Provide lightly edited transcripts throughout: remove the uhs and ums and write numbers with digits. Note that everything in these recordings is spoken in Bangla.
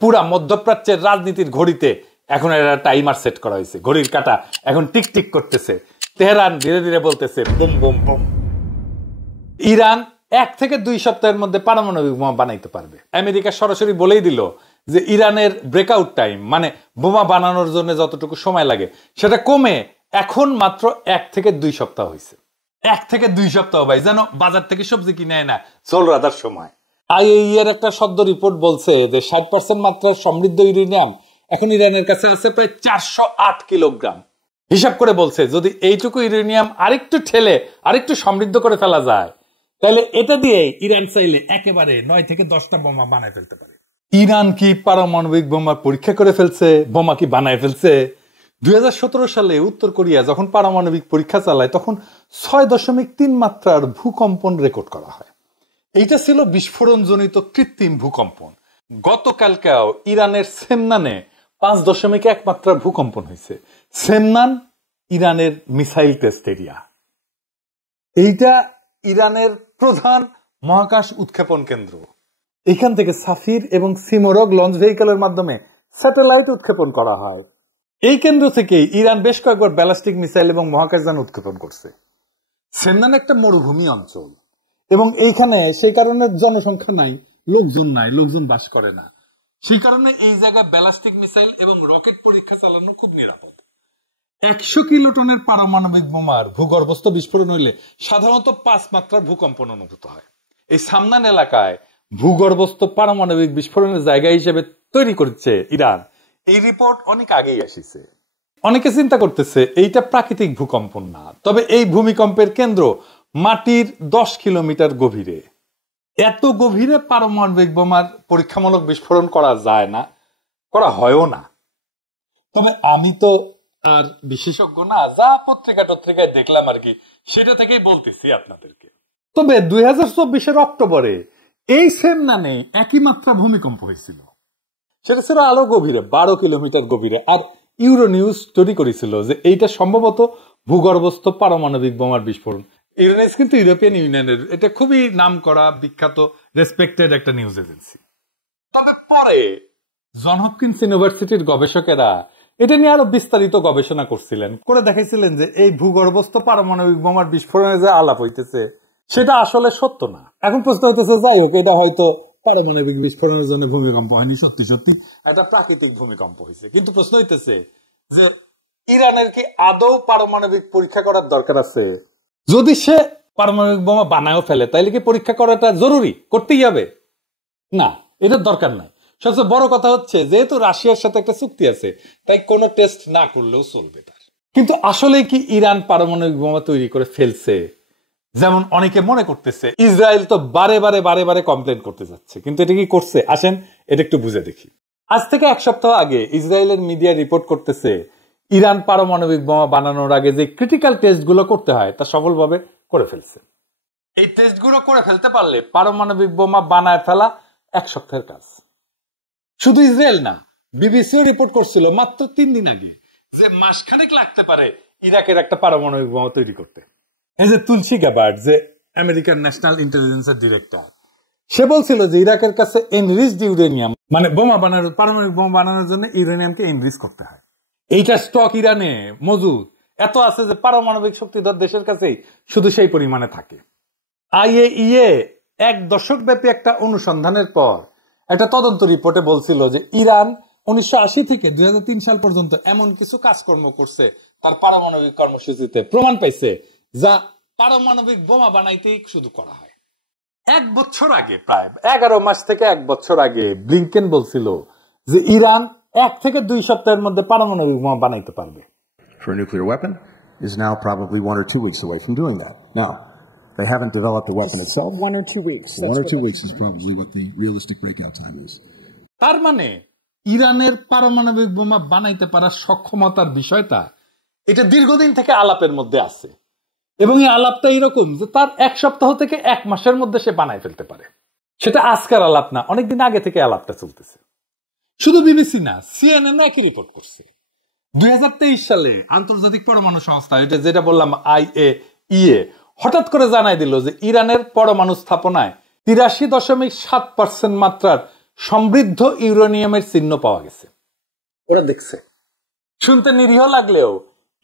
পুরা মধ্যপ্রাচ্যের রাজনীতির ঘড়িতে এখন একটা টাইমার সেট করা হয়েছে, ঘড়ির কাঁটা এখন টিক টিক করতেছে। তেহরান ধীরে ধীরে বলতেছে বুম বুম বুম। ইরান 1 থেকে 2 সপ্তাহের মধ্যে পারমাণবিক বোমা বানাইতে পারবে। আমেরিকা সরাসরি বলেই দিল যে ইরানের ব্রেকআউট টাইম, মানে বোমা বানানোর জন্য যতটুকু সময় লাগে সেটা কমে এখন মাত্র 1 থেকে 2 সপ্তাহ হয়েছে। 1 থেকে 2 সপ্তাহ ভাই, যেন বাজার থেকে সবজি কিনে না চোল রাতার সময়। IAEA এর একটা সদ্য রিপোর্ট বলছে যে 60% মাত্রার সমৃদ্ধ ইউরেনিয়াম এখন ইরানের কাছে আছে প্রায় 408 কিলোগ্রাম। হিসাব করে বলছে যদি এইটুকু ইউরেনিয়াম আরেকটু ঠেলে আরেকটু সমৃদ্ধ করে ফেলা যায়, তাহলে এটা দিয়ে ইরান চাইলে একেবারে 9 থেকে 10টা বোমা বানায় ফেলতে পারে। ইরান কি পারমাণবিক বোমার পরীক্ষা করে ফেলছে? বোমা কি বানায় ফেলছে? 2017 সালে উত্তর কোরিয়া যখন পারমাণবিক পরীক্ষা চালায় তখন 6.3 মাত্রার ভূকম্পন রেকর্ড করা হয়। এইটা ছিল বিস্ফোরণজনিত কৃত্রিম ভূকম্পন। গতকালকেও ইরানের সেমনানে 5.1 মাত্রার ভূকম্পন হয়েছে। সেমনান ইরানের মিসাইল টেস্ট এরিয়া। এইটা ইরানের প্রধান মহাকাশ উৎক্ষেপণ কেন্দ্র। এখান থেকে সাফির এবং সিমোরগ লঞ্চ ভেহিকলের মাধ্যমে স্যাটেলাইট উৎক্ষেপণ করা হয়। এই কেন্দ্র থেকেই ইরান বেশ কয়েকবার ব্যালিস্টিক মিসাইল এবং মহাকাশযান উৎক্ষেপণ করছে। সেমনান একটা মরুভূমি অঞ্চল এবং এইখানে সেই কারণে জনসংখ্যা নাই, লোকজন বাস করে না। সেই কারণে এই জায়গায় ব্যালিস্টিক মিসাইল এবং রকেট পরীক্ষা চালানো খুব নিরাপদ। 100 কিলোটনের পারমাণবিক বোমার ভূগর্ভস্থ বিস্ফোরণ হইলে সাধারণত 5 মাত্রার ভূকম্পন অনুভূত হয়। এই সামনান এলাকায় ভূগর্ভস্থ পারমাণবিক বিস্ফোরণের জায়গা হিসেবে তৈরি করেছে ইরান। এই রিপোর্ট অনেক আগেই আসিছে। অনেকে চিন্তা করতেছে এইটা প্রাকৃতিক ভূকম্পন না, তবে এই ভূমিকম্পের কেন্দ্র মাটির 10 কিলোমিটার গভীরে। এত গভীরে পারমাণবিক বোমার পরীক্ষামূলক বিস্ফোরণ করা যায় না, করা হয়ও না। তবে আমি তো আর বিশেষজ্ঞ না, যা পত্রিকায় দেখলাম আর কি, সেটা থেকেই বলতেছি আপনাদেরকে। তবে 2024 অক্টোবরে এই সেমনানে একই মাত্রা ভূমিকম্প হয়েছিল। সেটা ছিল আরো গভীরে, 12 কিলোমিটার গভীরে। আর ইউরো নিউজ স্টোরি করেছিল যে এইটা সম্ভবত ভূগর্ভস্থ পারমাণবিক বোমার বিস্ফোরণ। ইউরোনিউজ কিন্তু ইউরোপিয়ান ইউনিয়নের এটা খুবই নাম করা, বিখ্যাত, রেসপেক্টেড একটা নিউজ এজেন্সি। তবে পরে জন হপকিন্স ইউনিভার্সিটির গবেষকেরা এটা নিয়ে আরো বিস্তারিত গবেষণা করছিলেন, করে দেখাইছিলেন যে এই ভূগর্ভস্থ পারমাণবিক বোমার বিস্ফোরণে যে আলাপ হইতেছে সেটা আসলে সত্য না। এখন প্রশ্ন হইতেছে, যাই হোক, এটা হয়তো পারমাণবিক বিস্ফোরণের জন্য ভূমিকম্প হয়নি, সত্যি সত্যি একটা প্রাকৃতিক ভূমিকম্প হয়েছে। কিন্তু প্রশ্ন হইতেছে যে ইরানের কি আদৌ পারমাণবিক পরীক্ষা করার দরকার আছে? যদি সে পারমাণবিক বোমা বানায়ও ফেলে তাইলে কি পরীক্ষা করাটা জরুরি? করতেই হবে না, এটার দরকার নাই। সবচেয়ে বড় কথা হচ্ছে যেহেতু রাশিয়ার সাথে একটা চুক্তি আছে, তাই কোনো টেস্ট না করলেও চলবে তার। কিন্তু আসলে কি ইরান পারমাণবিক বোমা তৈরি করে ফেলছে যেমন অনেকে মনে করতেছে? ইসরায়েল তো বারে বারে কমপ্লেন করতে যাচ্ছে, কিন্তু এটা কি করছে? আসেন এটা একটু বুঝে দেখি। আজ থেকে 1 সপ্তাহ আগে ইসরায়েলের মিডিয়া রিপোর্ট করতেছে ইরান পারমাণবিক বোমা বানানোর আগে যে ক্রিটিক্যাল টেস্টগুলো করতে হয় তা সফলভাবে করে ফেলছে। এই টেস্টগুলো করে ফেলতে পারলে পারমাণবিক বোমা বানায় ফেলা 1 সপ্তাহের কাজ। শুধু ইসরায়েল না, বিবিসিও রিপোর্ট করছিল মাত্র 3 দিন আগে যে মাসখানেক লাগতে পারে ইরাকের একটা পারমাণবিক বোমা তৈরি করতে। এই যে তুলসী গ্যাবার্ড, যে আমেরিকান ন্যাশনাল ইন্টেলিজেন্সের ডিরেক্টর, সে বলছিল যে ইরাকের কাছে এনরিচড ইউরেনিয়াম, মানে পারমাণবিক বোমা বানানোর জন্য ইউরেনিয়ামকে এনরিচ করতে হয়। এইটা স্টক ইরানে মজুদ এত আছে যে পারমাণবিক শক্তিধর দেশের কাছেই শুধু সেই পরিমাণে থাকে। IAEA 1 দশক ব্যাপী একটা অনুসন্ধানের পর একটা তদন্ত রিপোর্টে বলছিল যে ইরান 1980 থেকে 2003 সাল পর্যন্ত এমন কিছু কাজকর্ম করছে তার পারমাণবিক কর্মসূচিতে প্রমাণ পাইছে যা পারমাণবিক বোমা বানাইতেই শুধু করা হয়। 1 বছর আগে, প্রায় 11 মাস থেকে 1 বছর আগে ব্লিংকেন বলছিল যে ইরান 1 থেকে 2 সপ্তাহের মধ্যে পারমাণবিক বোমা বানাইতে পারবে। For a nuclear weapon is now probably 1 or 2 weeks away from doing that. Now, they haven't developed the weapon itself. 1 or 2 weeks. 1 or 2 weeks is probably what the realistic breakout time is. তার মানে ইরানের পারমাণবিক বোমা বানাইতে পারার সক্ষমতার বিষয়টা এটা দীর্ঘদিন থেকে আলাপের মধ্যে আছে এবং এই আলাপটা এরকম যে তার 1 সপ্তাহ থেকে 1 মাসের মধ্যে সে বানাই ফেলতে পারে। সেটা আজকের আলাপ না, অনেকদিন আগে থেকে আলাপটা চলতেছে। শুধু বিবিসি না, CNN একই রিপোর্ট করছে। 2023 সালে আন্তর্জাতিক পরমাণু সংস্থা, এটা যেটা বললাম IAEA, হঠাৎ করে জানাই দিল যে ইরানের পরমাণু স্থাপনায় 83.7% মাত্রার সমৃদ্ধ ইউরেনিয়ামের চিহ্ন পাওয়া গেছে। ওরা দেখছে। শুনতে নিরীহ লাগলেও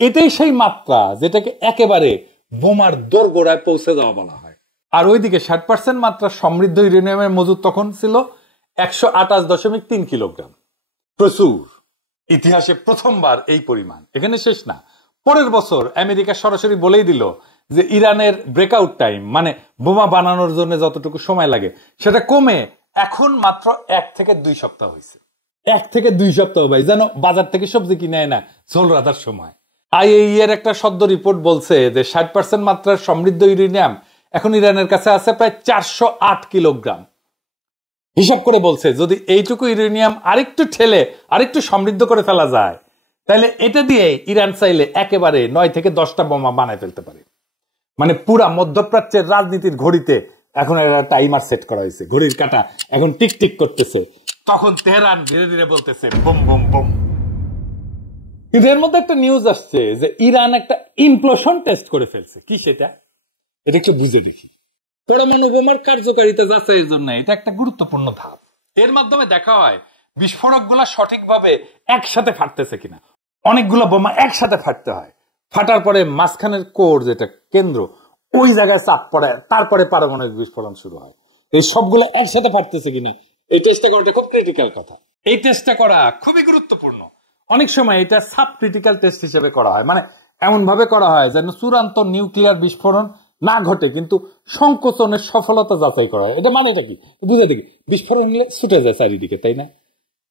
এটাই সেই মাত্রা যেটাকে একেবারে বোমার দোরগোড়ায় পৌঁছে যাওয়া বলা হয়। আর ওইদিকে 60% মাত্রা সমৃদ্ধ ইউরেনিয়ামের মজুদ তখন ছিল 128.3 কিলোগ্রাম। প্রচুর। ইতিহাসে প্রথমবার এই পরিমাণ। এখানে শেষ না। পরের বছর আমেরিকা সরাসরি বলেই দিল যে ইরানের ব্রেকআউট টাইম, মানে বোমা বানানোর জন্য যতটুকু সময় লাগে সেটা কমে এখন মাত্র 1 থেকে 2 সপ্তাহ হয়েছে। 1 থেকে 2 সপ্তাহ ভাই, যেন বাজার থেকে সবজি কিনে না ঝোল রাধার সময়। আইএইই এর একটা সদ্য রিপোর্ট বলছে যে 60% মাত্রার সমৃদ্ধ ইউরেনিয়াম এখন ইরানের কাছে আছে প্রায় 408 কিলোগ্রাম। হিসাব করে বলছে যদি এইটুকু ইউরেনিয়াম আরেকটু ঠেলে আরেকটু সমৃদ্ধ করে ফেলা যায়, তাহলে এটা দিয়ে ইরান চাইলে একেবারে 9 থেকে 10টা বোমা বানায় ফেলতে পারে। মানে পুরা মধ্যপ্রাচ্যের রাজনীতির ঘড়িতে এখন একটা টাইমার সেট করা হয়েছে। ঘড়ির কাঁটা এখন টিক টিক করতেছে। তখন তেহরান ধীরে ধীরে বলতেছে বুম বুম বুম। কিন্তু এর মধ্যে একটা নিউজ আসছে যে ইরান একটা ইমপ্লোশন টেস্ট করে ফেলছে। কি সেটা? এটা একটু বুঝে দেখি। পরমাণু বোমার কার্যকারিতা যাচাইয়ের জন্য এটা একটা গুরুত্বপূর্ণ ধাপ। এর মাধ্যমে দেখা হয় বিস্ফোরক গুলা সঠিকভাবে একসাথে ফাটতেছে কিনা। অনেকগুলো বোমা একসাথে ফাটতে হয়। ফাটার পরে মাঝখানের কোর, যেটা কেন্দ্র, ওই জায়গায় চাপ পড়ে, তারপরে পারমাণবিক বিস্ফোরণ শুরু হয়। এই সবগুলো একসাথে ফাটতেছে কিনা এই টেস্টটা করাটা খুব ক্রিটিক্যাল কথা। এই টেস্টটা করা খুবই গুরুত্বপূর্ণ। অনেক সময় এটা সাব ক্রিটিক্যাল টেস্ট হিসেবে করা হয়, মানে এমন ভাবে করা হয় যেন চূড়ান্ত নিউক্লিয়ার বিস্ফোরণ না ঘটে কিন্তু সংকোচনের সফলতা যাচাই করা হয়। এটা মানেটা কি বুঝে দেখি। বিস্ফোরণ হলে ছুটে যায় চারিদিকে, তাই না?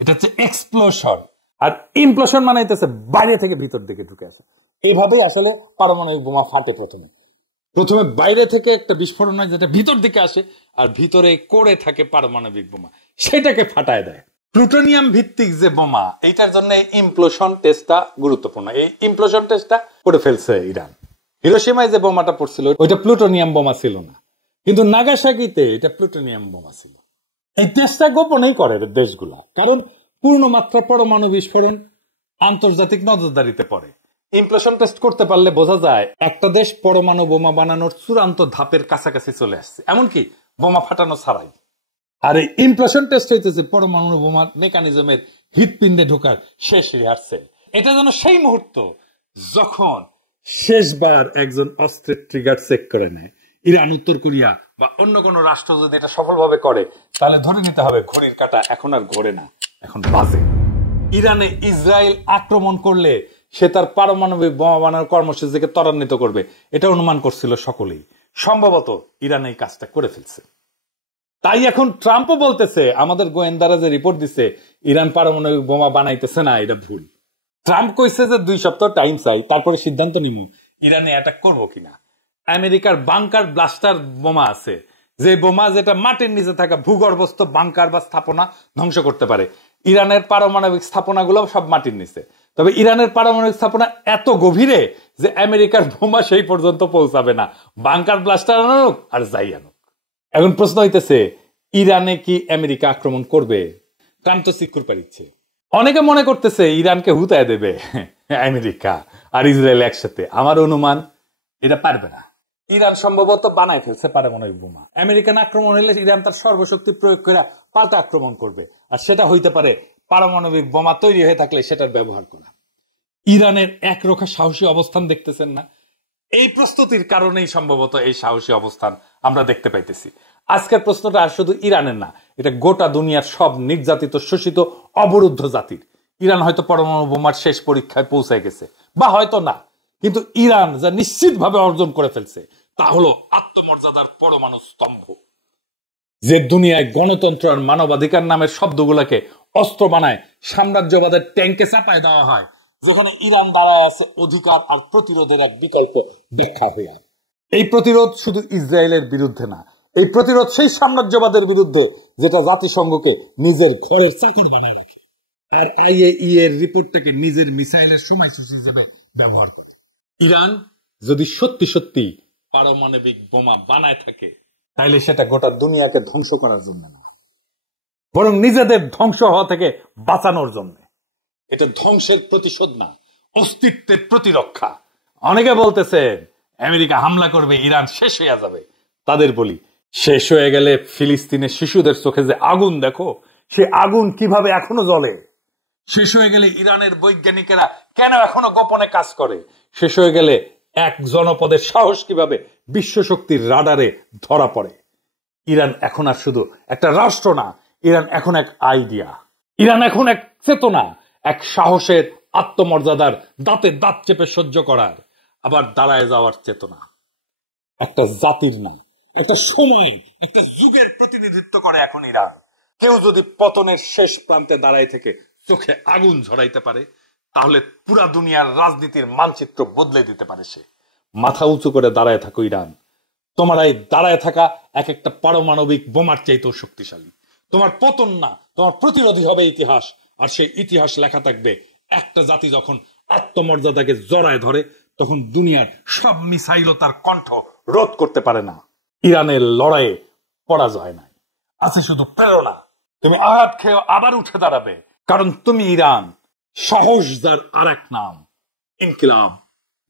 এটা হচ্ছে এক্সপ্লোশন। আর ইমপ্লোশন মানে হচ্ছে বাইরে থেকে ভিতর দিকে ঢুকে আসে। এইভাবেই আসলে পারমাণবিক বোমা ফাটে। প্রথমে বাইরে থেকে একটা বিস্ফোরণ হয় যেটা ভিতর দিকে আসে, আর ভিতরে করে থাকে পারমাণবিক বোমা, সেটাকে ফাটায় দেয়। প্লুটোনিয়াম ভিত্তিক যে বোমা, এইটার জন্য ইমপ্লোশন টেস্টটা গুরুত্বপূর্ণ। এই ইমপ্লোশন টেস্টটা করে ফেলছে ইরান। হিরোশিমায় যে বোমাটা পড়ছিল ওইটা প্লুটোনিয়াম বোমা ছিল না, কিন্তু নাগাসাকিতে এটা প্লুটোনিয়াম বোমা ছিল। এই টেস্টটা গোপনেই করে দেশগুলা, কারণ পূর্ণ মাত্রা পরমাণু বিস্ফোরণ আন্তর্জাতিক নজরদারিতে পড়ে। ইমপ্লোশন টেস্ট করতে পারলে বোঝা যায় একটা দেশ পরমাণু বোমা বানানোর চূড়ান্ত ধাপের কাছাকাছি চলে আসছে, এমনকি বোমা ফাটানো ছাড়াই। আর এই ইমপ্লোশন টেস্ট হইতেছে পরমাণু বোমার মেকানিজমের হৃৎপিণ্ডে ঢোকার শেষ রিহার্সেল। এটা যেন সেই মুহূর্ত যখন শেষবার একজন অস্ত্রের ট্রিগার চেক করে নেয়। ইরান, উত্তর কোরিয়া বা অন্য কোনো রাষ্ট্র যদি এটা সফলভাবে করে, তাহলে ধরে নিতে হবে ঘড়ির কাঁটা এখন আর ঘোরে না, এখন বাজে। ইরানে ইসরায়েল আক্রমণ করলে সে তার পারমাণবিক বোমা বানানোর কর্মসূচিকে ত্বরান্বিত করবে, এটা অনুমান করছিল সকলেই। সম্ভবত ইরান এই কাজটা করে ফেলছে। তাই এখন ট্রাম্পও বলতেছে আমাদের গোয়েন্দারা যে রিপোর্ট দিছে ইরান পারমাণবিক বোমা বানাইতেছে না, এটা ভুল। ট্রাম্প কইছে যে 2 সপ্তাহ টাইম চাই, তারপরে সিদ্ধান্ত নিমু ইরানে অ্যাটাক করবো কিনা। আমেরিকার বাংকার ব্লাস্টার বোমা আছে, যে বোমা যেটা মাটির নিচে থাকা ভূগর্ভস্থ বাংকার বা স্থাপনা ধ্বংস করতে পারে। ইরানের পারমাণবিক স্থাপনাগুলো সব মাটির নিচে। তবে ইরানের পারমাণবিক স্থাপনা এত গভীরে যে আমেরিকার বোমা সেই পর্যন্ত পৌঁছাবে না, বাংকার ব্লাস্টার আনুক আর যাই আনুক। এখন প্রশ্ন হইতেছে ইরানে কি আমেরিকা আক্রমণ করবে? ট্রাম্প তো সিকিউর পারিচ্ছে। অনেকে মনে করতেছে ইরানকে হুতায় দেবে আমেরিকা আর ইসরায়েল একসাথে। আমার অনুমান এটা পারবে না। ইরান সম্ভবত বানায় ফেলছে পারমাণবিক বোমা। আমেরিকান আক্রমণ হলে ইরান তার সর্বশক্তি প্রয়োগ করে পাল্টা আক্রমণ করবে, আর সেটা হইতে পারে পারমাণবিক বোমা তৈরি হয়ে থাকলে সেটার ব্যবহার করা। ইরানের একরোখা সাহসী অবস্থান দেখতেছেন না? এই প্রস্তুতির কারণেই সম্ভবত এই সাহসী অবস্থান আমরা দেখতে পাইতেছি। আজকের প্রশ্নটা আর শুধু ইরানের না, এটা গোটা দুনিয়ার সব নির্যাতিত, শোষিত, অবরুদ্ধ জাতির। ইরান হয়তো পরমাণু বোমার শেষ পরীক্ষায় পৌঁছে গেছে, বা হয়তো না, কিন্তু ইরান যা নিশ্চিতভাবে অর্জন করে ফেলছে তা হলো আত্মমর্যাদার পরমাণু স্তম্ভ। যে দুনিয়ায় গণতন্ত্র আর মানবাধিকার নামের শব্দগুলোকে অস্ত্র বানায় সাম্রাজ্যবাদের ট্যাঙ্কে চাপায় দেওয়া হয়, যেখানে ইরান দাঁড়ায় আছে অধিকার আর প্রতিরোধের এক বিকল্প ব্যাখ্যা হয়ে। এই প্রতিরোধ শুধু ইসরায়েলের বিরুদ্ধে না, এই প্রতিরোধ সেই সাম্রাজ্যবাদের বিরুদ্ধে যেটা জাতিসংঘকে নিজের ঘরের চাকর বানায় রাখে, আর আইএইই এর রিপোর্টটাকে নিজের মিসাইলের সময়সূচি হিসেবে ব্যবহার করে। ইরান যদি সত্যি সত্যি পারমাণবিক বোমা বানায় থাকে, তাইলে সেটা গোটা দুনিয়াকে ধ্বংস করার জন্য না, বরং নিজেদের ধ্বংস হওয়া থেকে বাঁচানোর জন্য। এটা ধ্বংসের প্রতিশোধ না, অস্তিত্বের প্রতিরক্ষা। অনেকে বলতেছে আমেরিকা হামলা করবে, ইরান শেষ হয়ে যাবে। তাদের বলি, শেষ হয়ে গেলে ফিলিস্তিনের শিশুদের চোখে যে আগুন দেখো, সে আগুন কিভাবে এখনো জ্বলে। শেষ হয়ে গেলে ইরানের বৈজ্ঞানিকেরা কেন এখনো গোপনে কাজ করে। শেষ হয়ে গেলে এক জনপদের সাহস কিভাবে বিশ্ব শক্তির রাডারে ধরা পড়ে। ইরান এখন আর শুধু একটা রাষ্ট্র না, ইরান এখন এক আইডিয়া, ইরান এখন এক চেতনা, এক সাহসের, আত্মমর্যাদার, দাঁতে দাঁত চেপে সহ্য করার, আবার দাঁড়ায় যাওয়ার চেতনা। একটা জাতির না, একটা সময়, একটা যুগের প্রতিনিধিত্ব করে এখন ইরান। কেউ যদি পতনের শেষ প্রান্তে দাঁড়ায় থেকে চোখে আগুন ঝরাইতে পারে, তাহলে পুরা দুনিয়ার রাজনীতির মানচিত্র বদলে দিতে পারে সে। মাথা উঁচু করে দাঁড়ায় থাকো ইরান। তোমার এই দাঁড়ায় থাকা এক একটা পারমাণবিক বোমার চাইতেও শক্তিশালী। তোমার পতন না, তোমার প্রতিরোধী হবে ইতিহাস। আর সেই ইতিহাস লেখা থাকবে, একটা জাতি যখন আত্মমর্যাদাকে জড়ায় ধরে, তখন দুনিয়ার সব মিসাইলও তার কণ্ঠ রোধ করতে পারে না। ইরানের লড়াইয়ে পরাজয় নাই, আছে শুধু প্রেরণা। তুমি আঘাত খেয়ে আবার উঠে দাঁড়াবে, কারণ তুমি ইরান। সাহস যার আর এক নাম, ইনকিলাব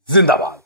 জিন্দাবাদ।